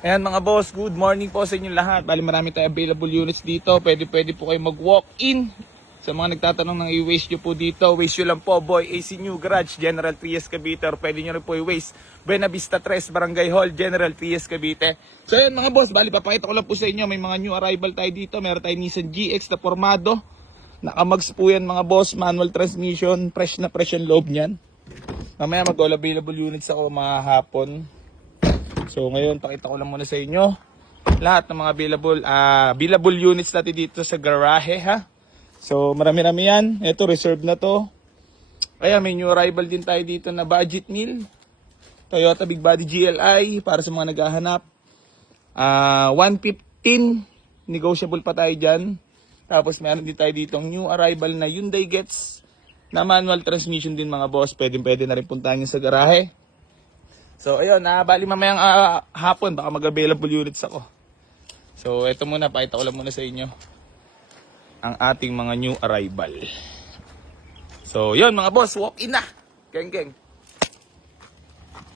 Ayan mga boss, good morning po sa inyo lahat. Bali marami tayo available units dito. Pwede po kayo mag-walk-in. Sa mga nagtatanong ng i-waste nyo po dito, waste nyo lang po, Boy AC New Garage, General Trias Cavite. Or pwede nyo rin po i-waste Buena Vista 3, Barangay Hall, General Trias Cavite. So ayan mga boss, bali papakita ko lang po sa inyo. May mga new arrival tayo dito. Meron tayo Nissan GX na formado. Nakamags po yan mga boss, manual transmission. Fresh na fresh ang loob nyan. Mamaya mag-all available units ako mga hapon. So ngayon pakita ko lang muna sa inyo lahat ng mga available units natin dito sa garahe ha. So marami-rami yan. Ito reserve na to. Kaya may new arrival din tayo dito na budget meal. Toyota Big Body GLI para sa mga naghahanap. 115 negotiable pa tayo dyan. Tapos meron din tayo dito new arrival na Hyundai Getz na manual transmission din mga boss. Pwede na rin puntahan nyo sa garahe. So ayun, bali mamayang hapon baka mag-available units ako. So ito muna, pakita ko lang muna sa inyo ang ating mga new arrival. So yun mga boss, walk in na. Geng geng.